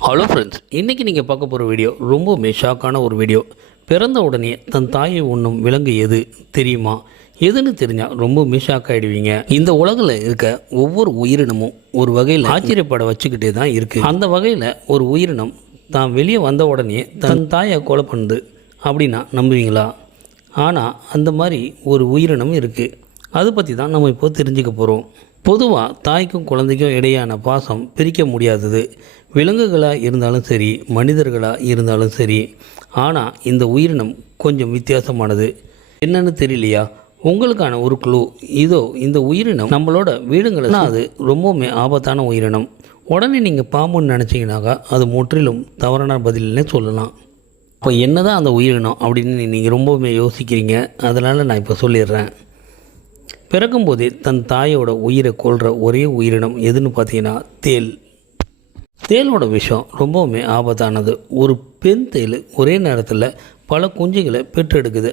Hello friends இன்றைக்கி நீங்கள் பார்க்க போகிற வீடியோ ரொம்பவுமே ஷாக்கான ஒரு வீடியோ பிறந்த உடனே தன் தாயை ஒன்றும் விலங்கு எது தெரியுமா? எதுன்னு தெரிஞ்சால் ரொம்பவுமே ஷாக் ஆகிடுவீங்க இந்த உலகில் இருக்க ஒவ்வொரு உயிரினமும் ஒரு வகையில் ஆச்சரியப்பட வச்சுக்கிட்டே தான் இருக்குது அந்த வகையில் ஒரு உயிரினம் தான் வெளியே வந்த உடனே தன் தாயை கொலை பண்ணுது அப்படின்னா நம்புவீங்களா? ஆனால் அந்த மாதிரி ஒரு உயிரினம் இருக்குது அதை பற்றி தான் நம்ம இப்போது தெரிஞ்சுக்க போகிறோம் பொதுவாக தாய்க்கும் குழந்தைக்கும் இடையான பாசம் பிரிக்க முடியாதது. விலங்குகளாக இருந்தாலும் சரி மனிதர்களாக இருந்தாலும் சரி ஆனால் இந்த உயிரினம் கொஞ்சம் வித்தியாசமானது. என்னன்னு தெரியலையா? உங்களுக்கான ஒரு குழு இதோ இந்த உயிரினம் நம்மளோட வீடுங்களை அது ரொம்பவுமே ஆபத்தான உயிரினம். உடனே நீங்கள் பாம்புன்னு நினச்சிங்கனாக்கா அது முற்றிலும் தவறான பதில்னே சொல்லலாம். இப்போ என்னதான் அந்த உயிரினம் அப்படின்னு நீங்கள் ரொம்பவுமே யோசிக்கிறீங்க. அதனால் நான் இப்போ சொல்லிடுறேன். பிறக்கும்போதே தன் தாயோட உயிரை கொள்கிற ஒரே உயிரினம் எதுன்னு பார்த்தீங்கன்னா தேல். தேலோட விஷம் ரொம்பவுமே ஆபத்தானது. ஒரு பெண் தேல் ஒரே நேரத்தில் பல குஞ்சுகளை பெற்றெடுக்குது.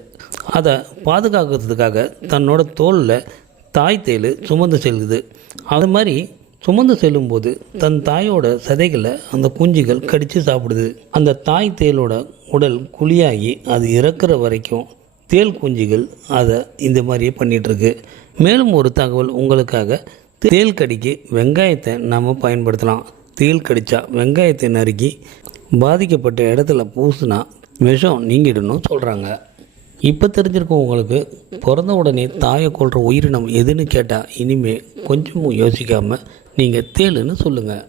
அதை பாதுகாக்கிறதுக்காக தன்னோட தோலில் தாய் தேல் சுமந்து செல்லுது. அது மாதிரி சுமந்து செல்லும்போது தன் தாயோட சதைகளை அந்த குஞ்சுகள் கடித்து சாப்பிடுது. அந்த தாய் தேலோட உடல் குழியாகி அது இறக்குற வரைக்கும் தேல் குஞ்சுகள் அதை இந்த மாதிரியே பண்ணிகிட்ருக்கு மேலும் ஒரு தகவல் உங்களுக்காக. தேல் கடிக்கு வெங்காயத்தை நம்ம பயன்படுத்தலாம். தேல் கடித்தா வெங்காயத்தை நறுக்கி பாதிக்கப்பட்ட இடத்துல பூசினா விஷம் நீங்கிடணும் சொல்கிறாங்க இப்போ தெரிஞ்சிருக்கோம் உங்களுக்கு பிறந்த உடனே தாயை கொள்கிற உயிரினம் எதுன்னு கேட்டால் இனிமேல் கொஞ்சமும் யோசிக்காமல் நீங்கள் தேலுன்னு சொல்லுங்கள்